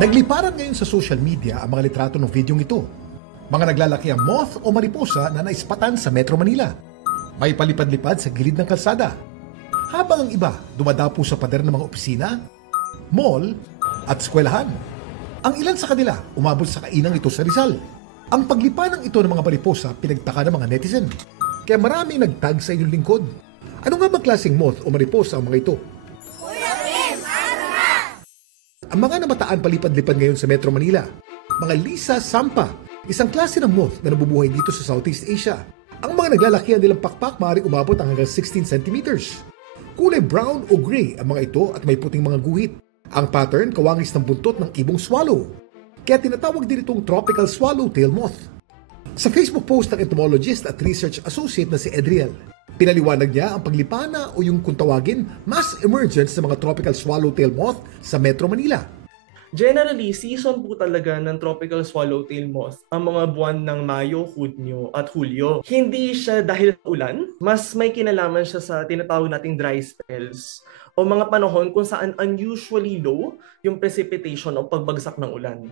Nagliparan ngayon sa social media ang mga litrato ng videong ito. Mga naglalaki ang moth o mariposa na naispatan sa Metro Manila. May palipad-lipad sa gilid ng kalsada. Habang ang iba dumadapo sa pader ng mga opisina, mall at eskwelahan. Ang ilan sa kanila umabot sa kainang ito sa Rizal. Ang paglipanang ito ng mga mariposa pinagtaka ng mga netizen. Kaya marami nagtag sa inyong lingkod. Ano nga bang klaseng moth o mariposa ang mga ito? Ang mga namataan palipad-lipad ngayon sa Metro Manila, mga Lisa Sampa, isang klase ng moth na nabubuhay dito sa Southeast Asia. Ang mga naglalakihan nilang pakpak maaaring umabot ang hanggang 16 centimeters. Kulay brown o gray ang mga ito at may puting mga guhit. Ang pattern kawangis ng buntot ng ibong swallow. Kaya tinatawag din itong tropical swallowtail moth. Sa Facebook post ng entomologist at research associate na si Edriel, pinaliwanag niya ang paglipana o yung kung tawagin mass emergence ng mga tropical swallowtail moth sa Metro Manila. Generally, season po talaga ng tropical swallowtail moth ang mga buwan ng Mayo, Hunyo at Hulyo. Hindi siya dahil sa ulan, mas may kinalaman siya sa tinatawag nating dry spells o mga panahon kung saan unusually low yung precipitation o pagbagsak ng ulan.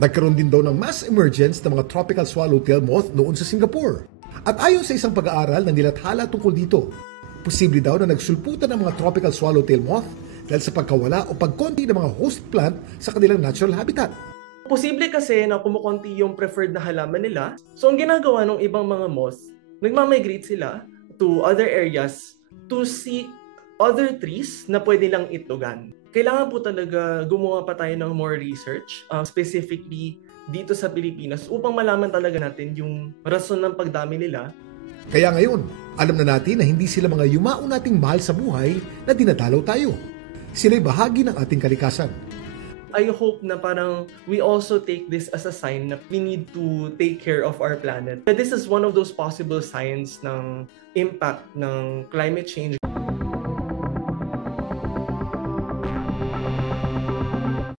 Nagkaroon din daw ng mass emergence ng mga tropical swallowtail moth noon sa Singapore. At ayon sa isang pag-aaral na nilathala tungkol dito, posible daw na nagsulputan ng mga tropical swallowtail moth dahil sa pagkawala o pagkonti ng mga host plant sa kanilang natural habitat. Posible kasi na kumukonti yung preferred na halaman nila. So ang ginagawa ng ibang mga moth, nagmamigrate sila to other areas to seek other trees na pwede lang itlogan. Kailangan po talaga gumawa pa tayo ng more research, specifically dito sa Pilipinas upang malaman talaga natin yung rason ng pagdami nila. Kaya ngayon, alam na natin na hindi sila mga yumao nating mahal sa buhay na dinadalaw tayo. Sila'y bahagi ng ating kalikasan. I hope na parang we also take this as a sign na we need to take care of our planet. This is one of those possible signs ng impact ng climate change.